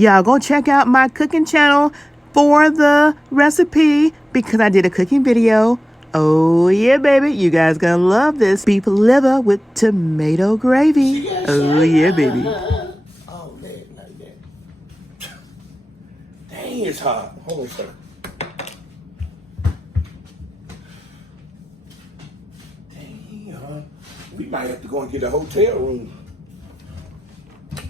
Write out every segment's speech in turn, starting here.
Y'all go check out my cooking channel for the recipe because I did a cooking video. Oh yeah, baby, you guys gonna love this beef liver with tomato gravy. Oh yeah, baby. Oh, that like that. Dang, it's hot. Hold on a second. Dang, we might have to go and get a hotel room.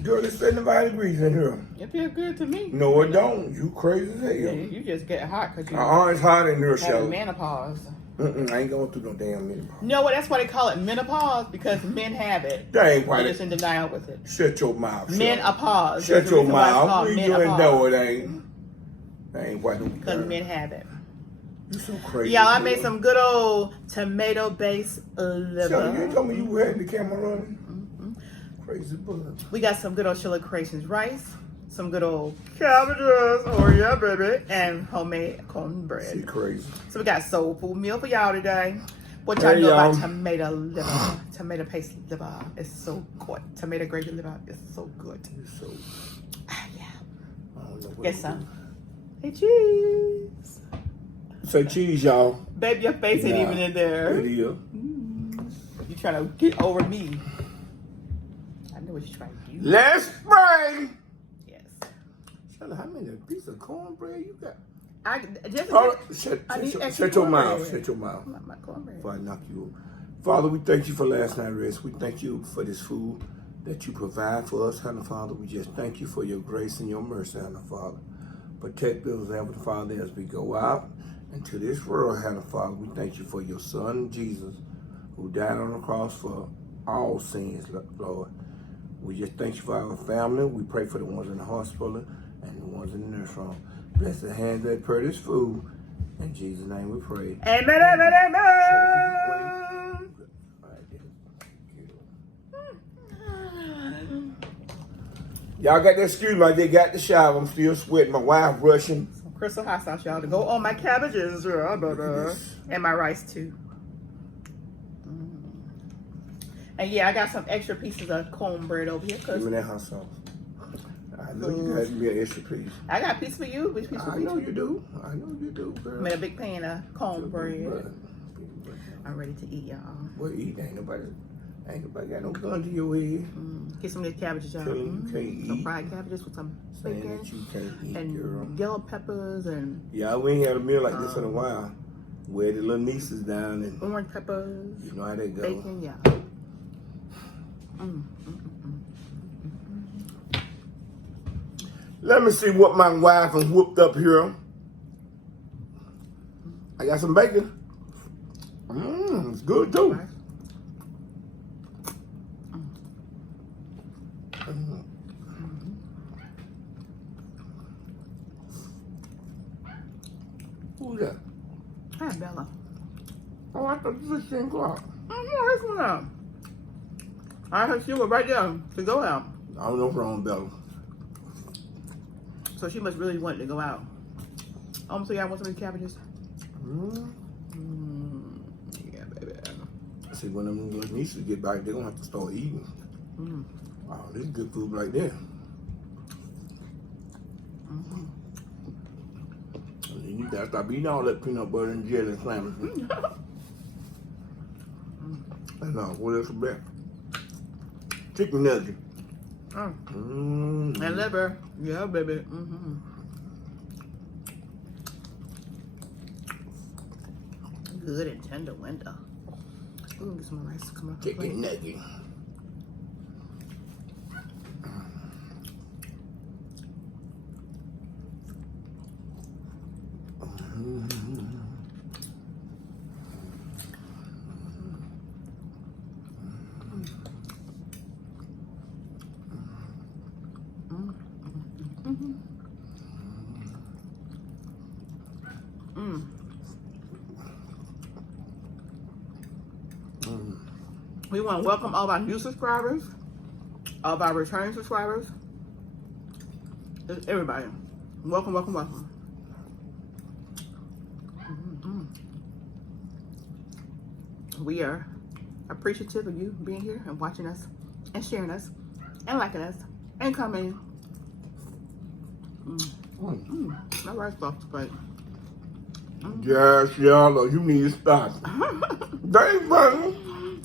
Girl, it's 75 degrees in here. It feels good to me. No, it don't. You crazy as hell. Yeah, you just get hot because you It's hot in here, have Shelly. menopause. I ain't going through no damn menopause. No, well, that's why they call it menopause because men have it. That ain't why They're they... just in denial with it. Shut your mouth. Menopause. Shut your mouth. What You ain't know it ain't. That ain't why don't because men have it. You so crazy. Yeah, I made some good old tomato-based liver. Shelly, you told me you had the camera running. Crazy bug. We got some good old Chili Creations rice, some good old cabbages, oh yeah, baby, and homemade cornbread. She crazy. So we got soul food meal for y'all today. What y'all know about tomato liver? Tomato paste liver is so good. Tomato gravy liver is so good. It's so... Yeah. I don't know what Get some. Hey, cheese. Say cheese, y'all. Baby, your face ain't even in there. It is. You trying to get over me. I know what you're trying to do. Let's pray. Yes. Shelly, how many pieces of cornbread you got? Shut your mouth. Shut your mouth. My cornbread. Before I knock you over. Father, we thank you for last night's rest. We thank you for this food that you provide for us, Heavenly Father. We just thank you for your grace and your mercy, Heavenly Father. Protect us, Heavenly Father, as we go out into this world, Heavenly Father. We thank you for your Son, Jesus, who died on the cross for all sins, Lord. We just thank you for our family. We pray for the ones in the hospital and the ones in the nurse home. Bless the hands that prepare this food. In Jesus' name we pray. Amen, amen, amen. Y'all got to excuse me, I just got the shower. I'm still sweating. My wife rushing. Some Crystal hot sauce, y'all, to go on my cabbages, and my rice too. And yeah, I got some extra pieces of cornbread over here. Give me that hot sauce. I know you got to be an extra piece. I got a piece for you. Which piece for I know you do. I know you do, girl. Made a big pan of cornbread. I'm ready to eat, y'all. Well, eat. Ain't nobody got no gun to your head. Get some of these cabbages, y'all. You can't eat. Some fried cabbages with some bacon. That you can't eat, and girl. yellow peppers and... Yeah, we ain't had a meal like this in a while. Where the little nieces down and... orange peppers. You know how they go. Bacon, yeah. Let me see what my wife has whooped up here. I got some bacon. It's good too. Who's that? Hi, Bella. Oh, I thought it was 16 o'clock. Where's one? I heard she was right there to go out. I don't know what's wrong with Bella. So she must really want to go out. So y'all want some of these cabbages? Yeah, baby. I said, when them little nieces get back, they're going to have to start eating. Oh, this is good food right there. And then you got to stop eating all that peanut butter and jelly and salmon. And what else is that? Chicken nugget. And liver. Yeah, baby. Good and tender window. Ooh, get some rice. Come on. Chicken nugget. We want to welcome all of our new subscribers, all of our returning subscribers, everybody. Welcome, welcome, welcome. We are appreciative of you being here and watching us and sharing us and liking us and commenting. My rice box plate. Yes, y'all, you need to stop. That ain't funny.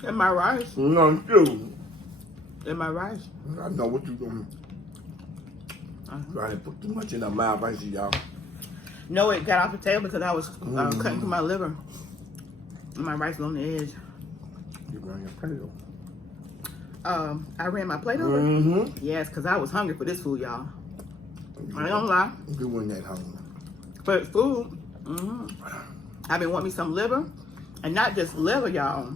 And my rice. No, true. And my rice. I know what you're doing. Trying to put too much in her mouth, I see y'all. No, it got off the table because I was cutting through my liver. And my rice was on the edge. You ran your plate over. I ran my plate over? Yes, because I was hungry for this food, y'all. I ain't gonna lie. You weren't that hungry. For food, I've been wanting me some liver. And not just liver, y'all,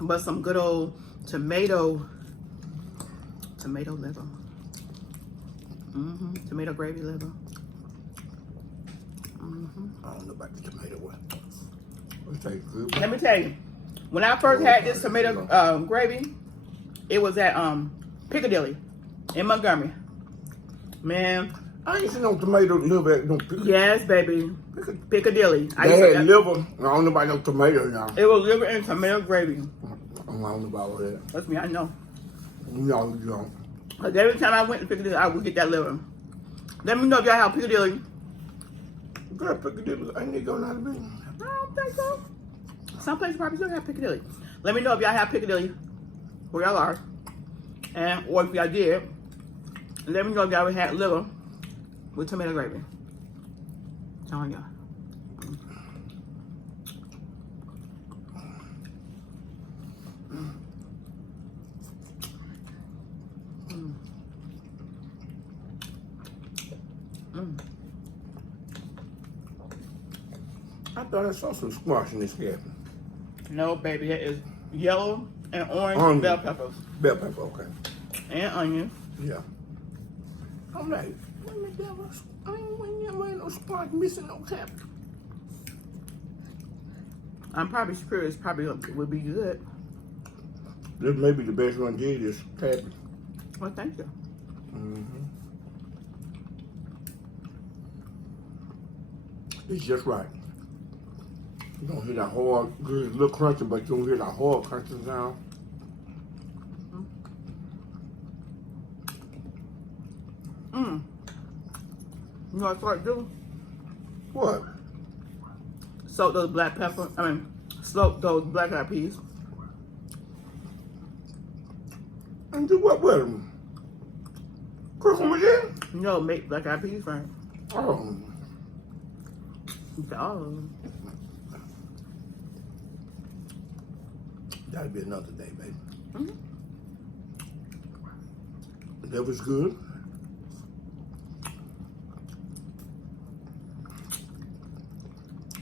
but some good old tomato liver. Tomato gravy liver. I don't know about the tomato one. It tastes good. Let me tell you, when I first had this tomato gravy, it was at Piccadilly in Montgomery. Man, I ain't seen no tomato liver at no Piccadilly. yes, baby, Piccadilly. They had liver. I don't know about no tomato now. It was liver and tomato gravy. I don't know about all that. That's me, I know. No, you don't. Because every time I went to Piccadilly, I would get that liver. Let me know if y'all have Piccadilly. Girl, Piccadilly, ain't they going out of business? I don't think so. Some places probably still have Piccadilly. Let me know if y'all have Piccadilly, where y'all are. And, or if y'all did, let me know if y'all ever had liver with tomato gravy. Telling y'all. I thought I saw some squash in this cabin. No, baby, it is yellow and orange bell peppers. Bell pepper, okay. And onions. Yeah. I'm like, when the devil, I ain't no squash missing no cabin. I'm probably sure it's probably would be good. This may be the best one did this cabin. Well, thank you. It's just right. You don't hear that hard, good, a little crunchy, but you don't hear that hard crunchy sound. You know what I start doing? What? Soak those black pepper, soak those black eyed peas. And do what with them? Cook them again? No, make black eyed peas first. Oh. Oh. That'll be another day, baby. That was good.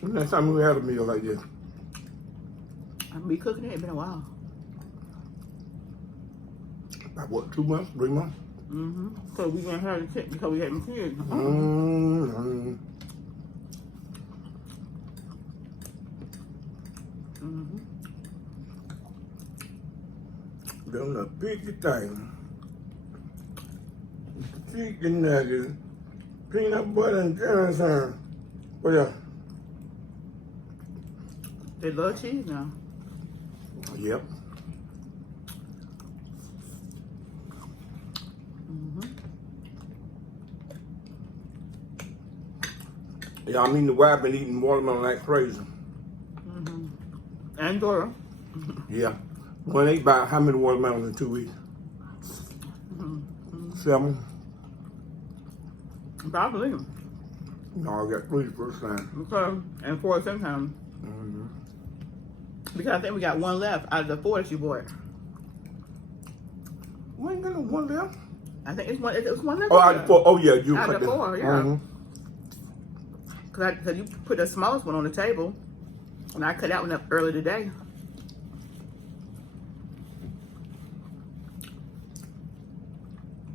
When last time we had a meal like this? I've been cooking it. It's been a while. About what, 2 months, 3 months? So we didn't have the kids because we had kids. Doing a big thing. Chicken nuggets, peanut butter and jelly. What else? They love cheese now. Yep. Yeah, I mean the wife been eating watermelon like crazy. And Dora. Yeah. One ate about how many watermelons in 2 weeks? 7. Probably. No, I got 3 the first time. Okay. And 4 sometimes. Because I think we got 1 left out of the 4 that you bought. We ain't got no 1 left. I think it's 1. It was 1 left. Oh, out of 4. Oh, yeah, you Out cut of that. 4, yeah. Because you put the smallest one on the table. And I cut that one up early today.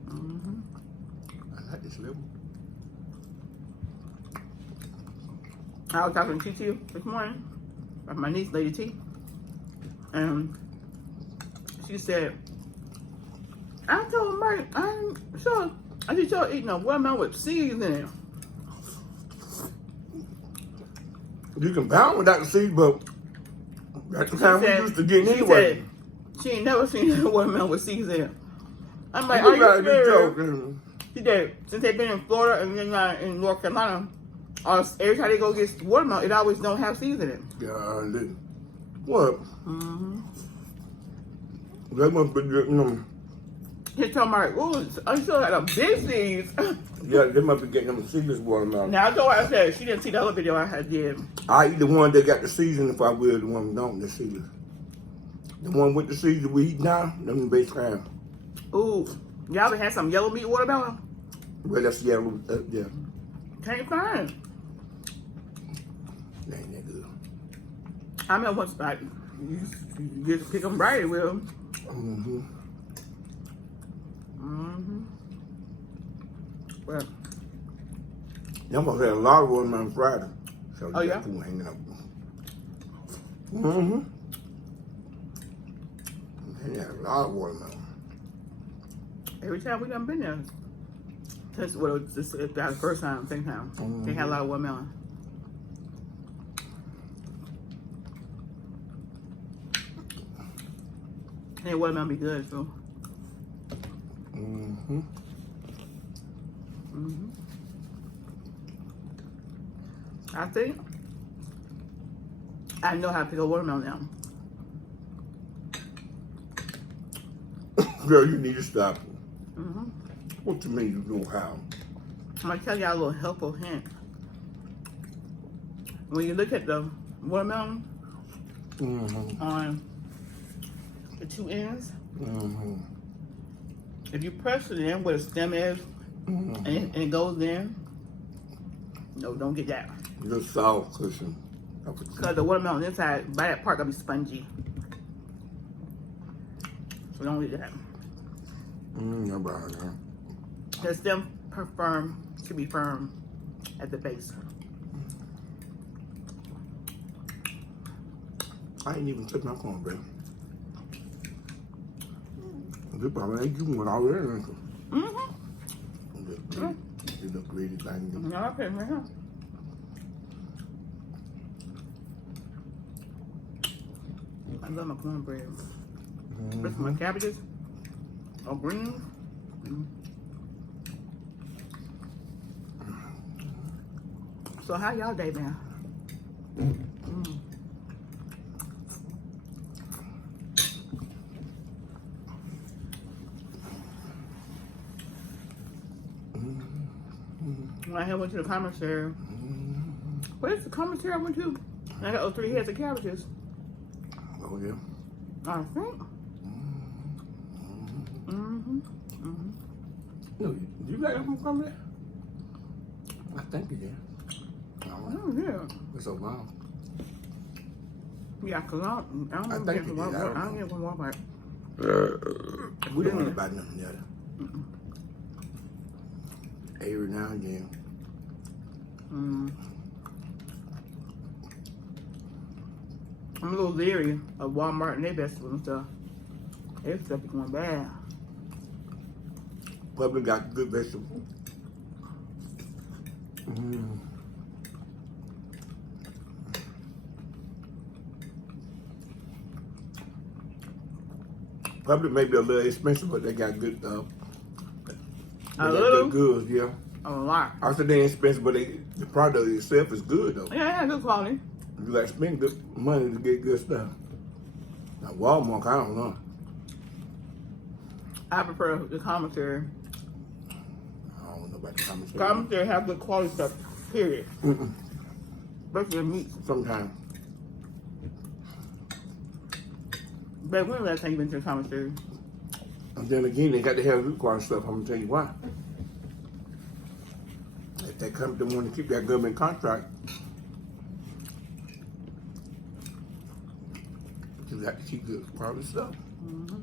I like this little. I was talking to T this morning about my niece, Lady T. And she said, I told Mike, I just y'all eating a watermelon with seeds in it. You can pound without the seed, but that's the kind we used to get She anyway. said she ain't never seen a watermelon with seeds in it. I'm like, You are gotta you be serious? joking. She said since they've been in Florida and then in North Carolina, every time they go get watermelon, it always don't have seeds in it. Golly. What? Mm-hmm. They must be getting them. He told me, "Ooh, I still got them big seeds." Yeah, they must be getting them seedless watermelon. Now I told her, I said she didn't see the other video I had did. I eat the one that got the season if I will, the one that don't, the seedless. The one with the seeds that we eat now, them the base crab. Ooh, y'all ever had some yellow meat watermelon? Well, that's yellow, yeah. Can't find. That ain't that good. I remember once, like, you just pick them right, it will. Mm-hmm. Mm-hmm. Well, Y'all must have a lot of watermelon Friday. So Oh, you yeah? got food hanging up. Mm-hmm. They had a lot of watermelon. every time we done been there. Since, well, this is the first time, second time. They had a lot of watermelon. And watermelon be good, so. Mm-hmm. Mm-hmm. I think I know how to pick a watermelon now. Girl, you need to stop. Mm-hmm. What you mean you know how? I'm gonna tell y'all a little helpful hint. When you look at the watermelon on the two ends, if you press it in where the stem is and it goes in, no, don't get that. The soft cushion. Because the watermelon inside, by that part, gonna be spongy. So don't get that. About that. The stem should be firm at the base. I ain't even touched my cornbread. They probably ain't you one already. You look really thing. No, I put it right here. I love my cornbread. With my cabbages or greens. So how y'all day been? When I went to the commissary, where's the commissary I went to? I got 3 heads of cabbages. Oh, yeah? I think. No, you got them cornbread? I think you did. Oh, yeah. It's so long. Yeah, because I don't think get you from did. Walmart. I don't get from Walmart. We don't want to buy nothing together. Every now and then. I'm a little leery of Walmart and their vegetables and stuff. Their stuff is going bad. Public got good vegetables. Public may be a little expensive, but they got good stuff. A little? Good, yeah. A lot. I said they ain't expensive, but the product itself is good though. Yeah, good quality. You got to spend good money to get good stuff. Now Walmart, I don't know. I prefer the commissary. I don't know about the commissary. Commissary have good quality stuff, period. Especially the meat. Sometimes. But when last time you been to the commissary? And then again, they got to have good quality stuff. I'm gonna tell you why. If they come to want to keep that government contract, you got to keep good quality stuff.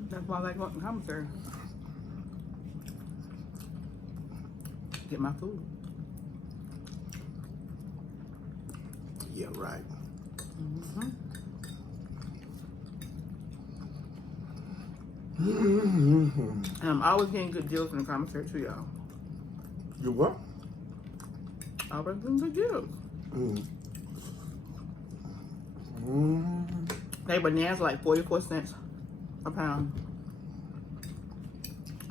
That's why I like going to the commissary. Get my food. Yeah, right. And I'm always getting good deals from the commissary too, y'all. You what? Always getting good deals. They bananas are like 44 cents a pound.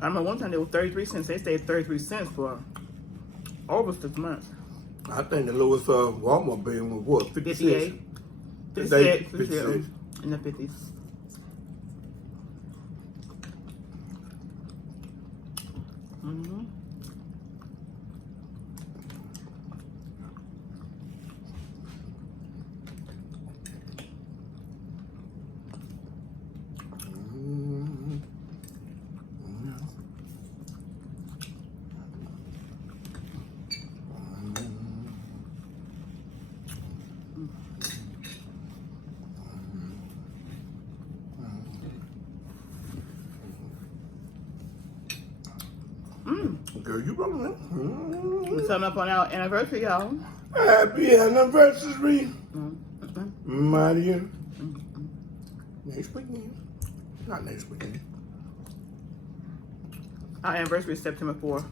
I remember one time they were 33 cents. They stayed 33 cents for over 6 months. I think the lowest Walmart bill was what, 50 cents? 58. 50 cents. In the 50s. Mm-hmm. Girl, you rolling. We're coming up on our anniversary, y'all. Happy anniversary, Mm-hmm. my dear. Next weekend. Not next weekend. Our anniversary is September 4th.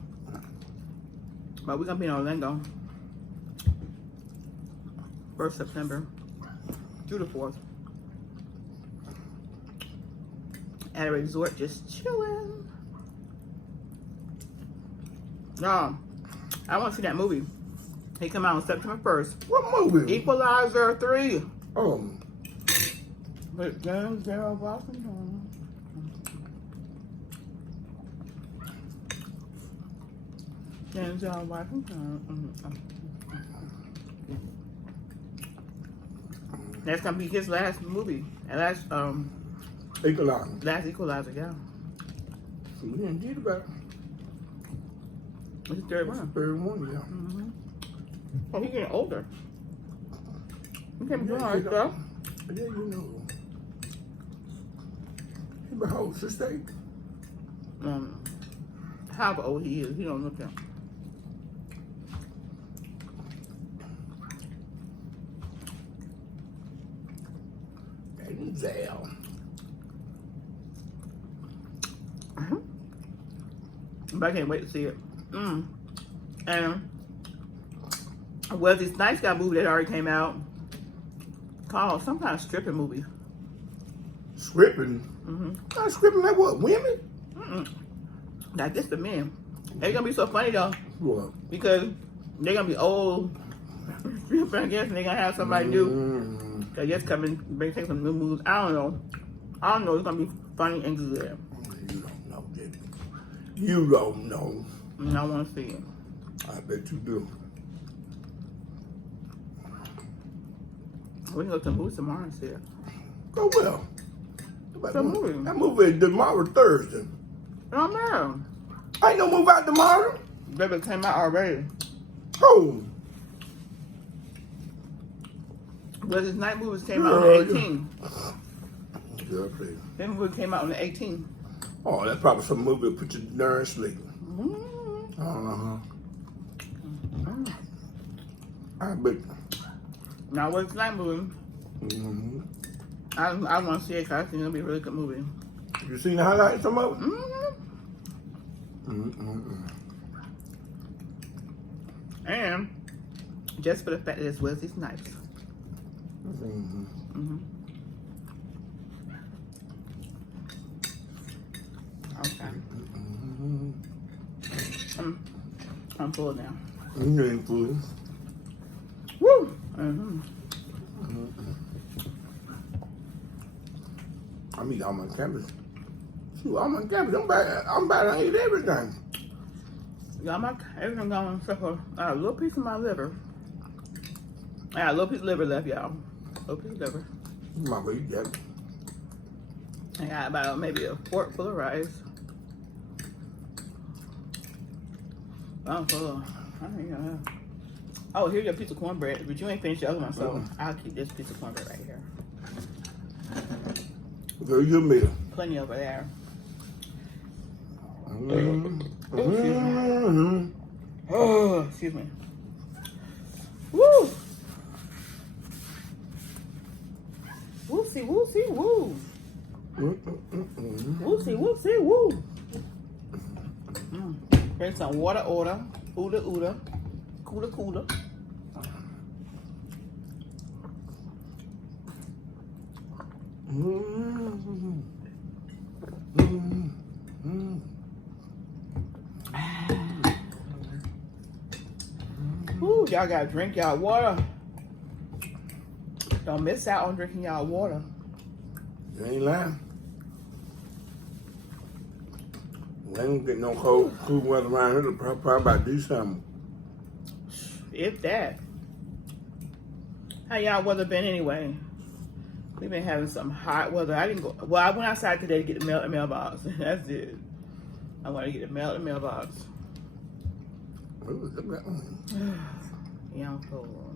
But we're going to be in Orlando. 1st September through the 4th. At a resort, just chilling. No, I want to see that movie. He come out on September 1st. What movie? Equalizer 3. Oh. But Denzel Washington. Denzel Washington. That's gonna be his last movie. And last Equalizer. last Equalizer, yeah. See, we didn't get about It's the third one. 31, yeah. Mm-hmm. Oh, he's getting older. He can't be doing all that stuff. Yeah, you know. He beholds the state. However old he is, he don't look young. Denzel. But I can't wait to see it. And Wesley Snipes got a movie that already came out called some kind of stripping movie. Stripping? Mm-hmm. Not stripping like what? Women? Like this the men. They're gonna be so funny though. What? Because they're gonna be old stripping, I guess, and they're gonna have somebody new. I guess come and take some new moves. I don't know. It's gonna be funny and good. You don't know, Debbie. You don't know. And I wanna see it. I bet you do. We can go to the movies tomorrow and see it. Go well. The movie. That movie is tomorrow, Thursday. Oh man. Ain't no movie out tomorrow. Baby, it came out already. Oh. Well, his night movies came out on the 18th. Yeah, please. That movie came out on the 18th. Oh, that's probably some movie that put you darn sleep. Mm-hmm. I bet. Now, what's night movie? I want to see it because I think it'll be a really good movie. You seen the highlights of it? And just for the fact that it's Wesley Snipes. Okay. I'm full now. You ain't fool. Woo! I mean, I'm on campus. Shoot, I'm on campus. I'm about to eat everything. Got everything gone except for I got a little piece of my liver. I got a little piece of liver left, y'all. A little piece of liver. You might well eat that. I got about maybe a fork full of rice. I'm full. I ain't gonna have. Oh, here's your piece of cornbread, but you ain't finished the other one, so I'll keep this piece of cornbread right here. Girl, your meal. Plenty over there. Oh, excuse me. Woo! Woosey, woosey, woo. Woosey, woosey, woo. Bring some water, order. Ooda, ooda. Cooler, cooler. Ooh, y'all gotta drink y'all water. Don't miss out on drinking y'all water. You ain't lying. We ain't get no cool weather around here. Probably about to do something. If that. How y'all weather been anyway? We've been having some hot weather. I didn't go. Well, I went outside today to get the mail at the mailbox. That's it. I want to get the mail at the mailbox. Ooh, look at that one. Yeah, I'm full.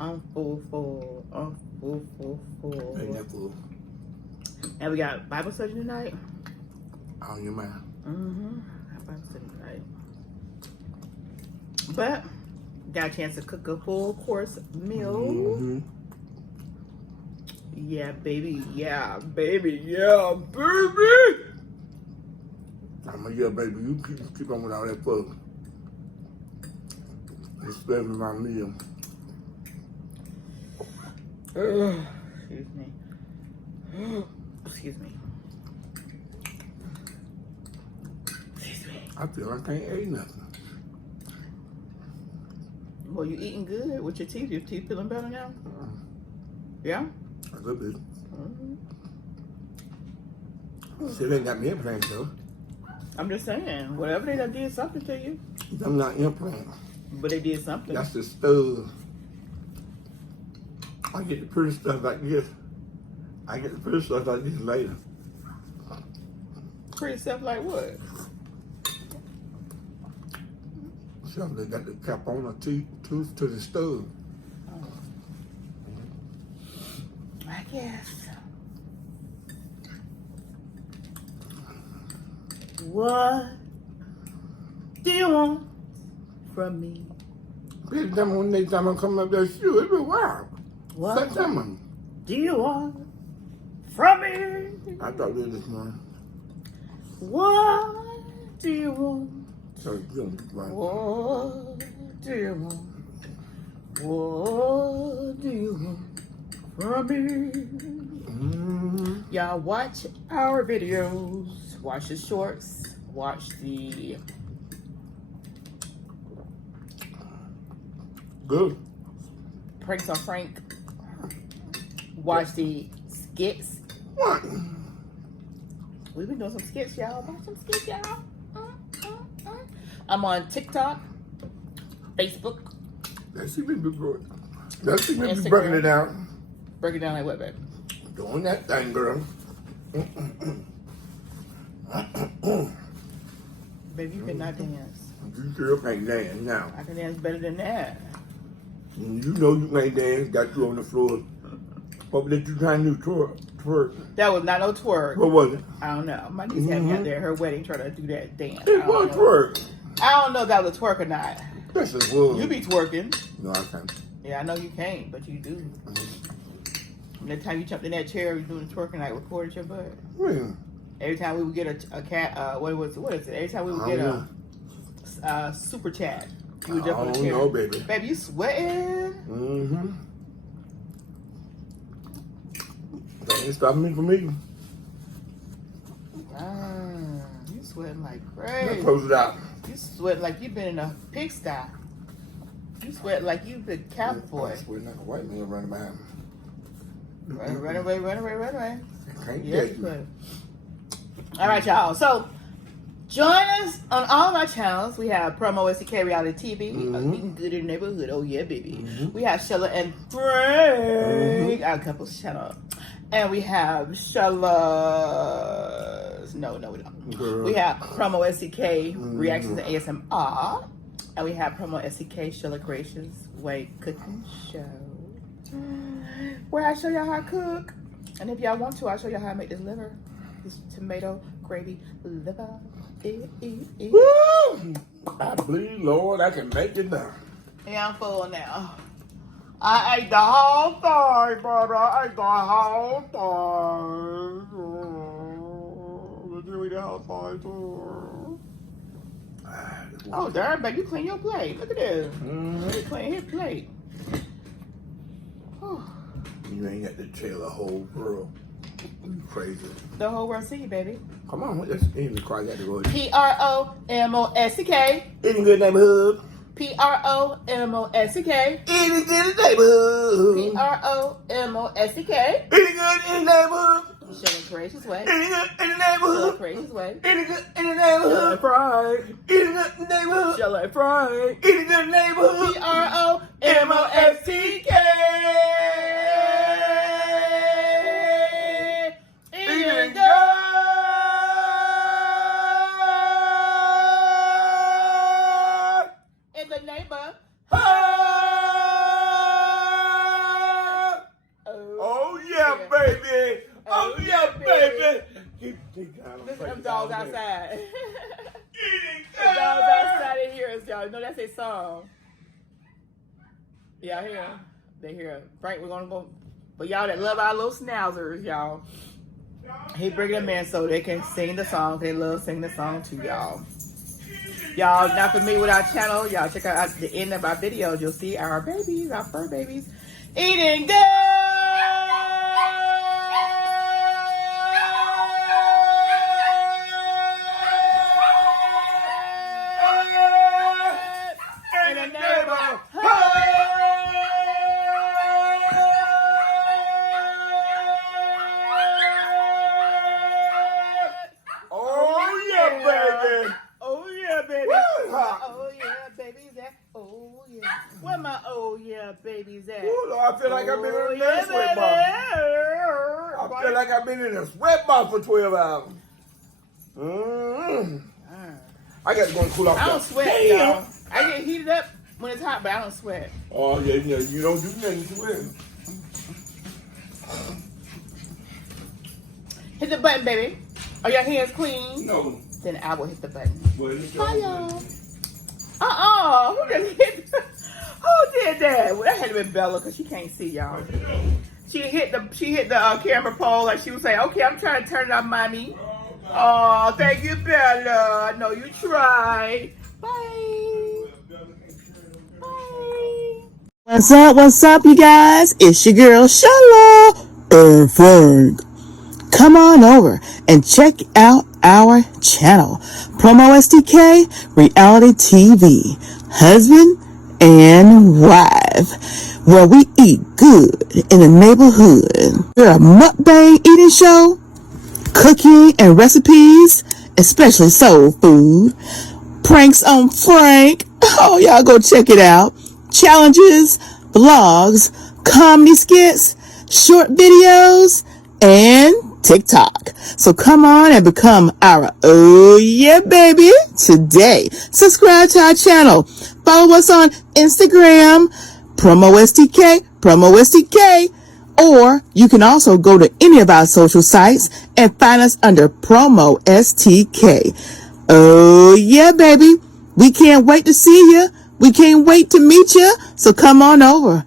I'm full. I'm full. Ain't that cool? And we got Bible study tonight. On your mind. Bible study tonight. But got a chance to cook a full course meal. Yeah, baby. Yeah, baby. Yeah, baby. I'm a yeah, baby. You keep on with all that fuck. Especially my meal. Excuse me. Excuse me. Excuse me. I feel like I can't eat nothing. Well, you eating good with your teeth? Your teeth feeling better now? Yeah? A little bit. Mm-hmm. Still ain't got me implants though. I'm just saying, whatever they done did something to you. I'm not implant. But they did something. That's the stuff. I get the pretty stuff like this. I get the pretty stuff like this later. Pretty stuff like what? Some they got the cap on a tooth to the stove. I guess. What do you want from me? Every time when next time I come up there, shoot, it be wild. What Time. do you want from me? I thought this morning. What do you want? So it's good. Right. What do you want? What do you want from me? Y'all watch our videos. Watch the shorts. Watch the Good. Pranks on Frank. Watch the skits. What? We've been doing some skits, y'all. Watch some skits, y'all. I'm on TikTok, Facebook. Let's see me be broke. Let's see me be Instagram. breaking it down. Break it down like what, baby? Doing that thing, girl. Baby, you cannot dance. You girl can't dance now. I can dance better than that. You know you can't dance. Got you on the floor. What that you trying to do? Twerk. That was not no twerk. What was it? I don't know. My niece had me out there at her wedding trying to do that dance. It was twerk. I don't know if that was a twerk or not. Yes, it was. You be twerking. No, I can't. Yeah, I know you can't, but you do. That time you jumped in that chair, you doing the twerking, I recorded your butt. Yeah. Every time we would get a cat, what is it? Every time we would get a super chat, you would jump on the chair. Oh, no, baby. Baby, you sweating? That ain't stopping me from me. You sweating like Let's crazy. close it out. You sweating like you've been in a pigsty. You sweat like you've been cowboy. I'm sweating like a white man running behind me. Run away. I can't Yeah, get you you. could. All right, y'all. So join us on all of our channels. We have PromoSTK Reality TV, Eating Good in the Neighborhood. Oh yeah, baby. We have Shella and Frank, our couples channel, and we have Shella's. No, we don't. Girl. We have PromoSTK Reactions and ASMR, and we have PromoSTK Shella Creations Way Cooking Show, where I show y'all how to cook. And if y'all want to, I'll show y'all how to make this liver. This tomato gravy liver. Woo! I believe, Lord, I can make it now. Yeah, I'm full now. I ate the whole thing, brother. I ate the whole thing. Did you eat the whole thing too? Oh, darn, baby, you clean your plate. Look at this. You clean his plate. Whew. You ain't got to tell the whole world. You crazy. The whole world see you, baby. Come on, let's end the car. I got to go. PROMOSTK. Eating Good Neighborhood. Promostk. Eating good in the neighborhood. Promostk. Eating good in the neighborhood. Showing courageous way. Eating good in the Showing neighborhood. courageous way. Eating good in the neighborhood. Pride. Eating good in the neighborhood. Showing pride. Eating good in the neighborhood. Promostk. Eating good. In the neighborhood. Oh yeah, baby. Oh yeah, baby. Listen to them dogs outside. Eating The dogs outside, they hear us, y'all. You know that's their song. Y'all hear 'em? They hear 'em. Frank, we're gonna go. But y'all that love our little schnauzers, y'all, he bring them in so they can sing the song. They love singing the song too, y'all. Y'all not familiar with our channel, y'all check out the end of our videos. You'll see our babies, our fur babies, eating good. In the neighborhood. Oh yeah, baby. Oh yeah, baby. Woo! Oh yeah, baby's at. Oh yeah. Where my oh yeah, baby's at? Ooh, Lord, I feel like I've been Oh, in a yeah, sweat baby. box. I feel like I've been in a sweat box for 12 hours. I got to go and cool off. I don't sweat, y'all. I get heated up when it's hot, but I don't sweat. Oh yeah, yeah. You don't do nothing sweating. Hit the button, baby. Are your hands clean? No. Then I will hit the button. Well, it's Bye, your- y'all. Who just hit? Who did that? Well, that had to be Bella because she can't see, y'all. She hit the camera pole like she was saying, "Okay, I'm trying to turn it off, mommy." Oh, thank you, Bella. I know you tried. Bye. Bye. What's up, you guys? It's your girl, Shala and Frank. Come on over and check out our channel, PromoSTK Reality TV, husband and wife, where we eat good in the neighborhood. We're a mukbang eating show, cooking and recipes, especially soul food, pranks on Frank. Oh, y'all go check it out. Challenges, vlogs, comedy skits, short videos, and TikTok. So come on and become our oh yeah baby today. Subscribe to our channel. Follow us on Instagram, PromoSTK, or you can also go to any of our social sites and find us under PromoSTK. Oh yeah baby. We can't wait to see you. We can't wait to meet you. So come on over